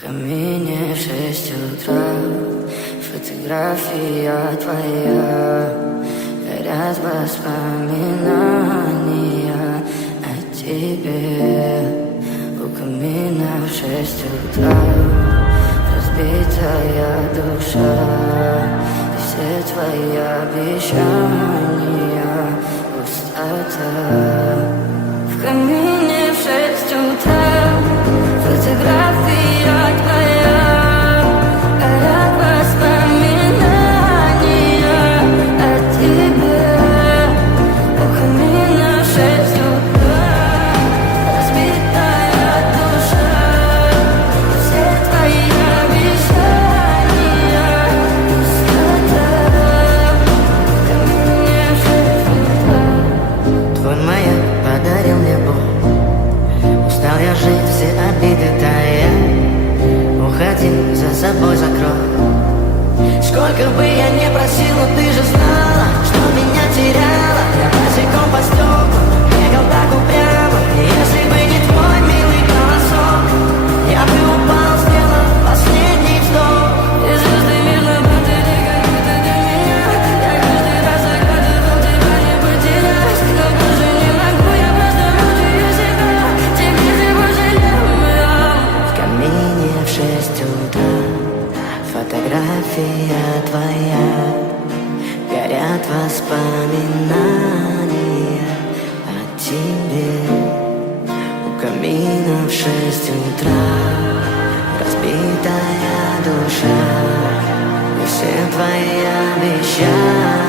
камине в 6 утра, фотография твоя, горят воспоминания о тебе. У камина в 6 утра разбитая душа, и все твои обещания пустота. В камине в 6 утра фотография твоя, горят воспоминания о тебе. У камина в 6 утра разбитая душа, все твои обещания пустота. В камине в 6 утра твой маяк подарил мне боль. Устал я жить, все обиды тая. Уходи, за собой закрой. Сколько бы я не просил, но ты же знала, что меня теряла. Я босиком по стеклам бегал так упрямо. Если бы не твой милый голосок, я бы упал, сделал последний вздох. И звезды мирно падали, как будто для меня. Я каждый раз загадывал тебя не потерять, но больше не могу, я просто мучаю себя. Теперь ты пожалела. В камине в 6 утра фотография твоя, горят воспоминания о тебе. У камина в 6 утра разбитая душа, и все твои обещания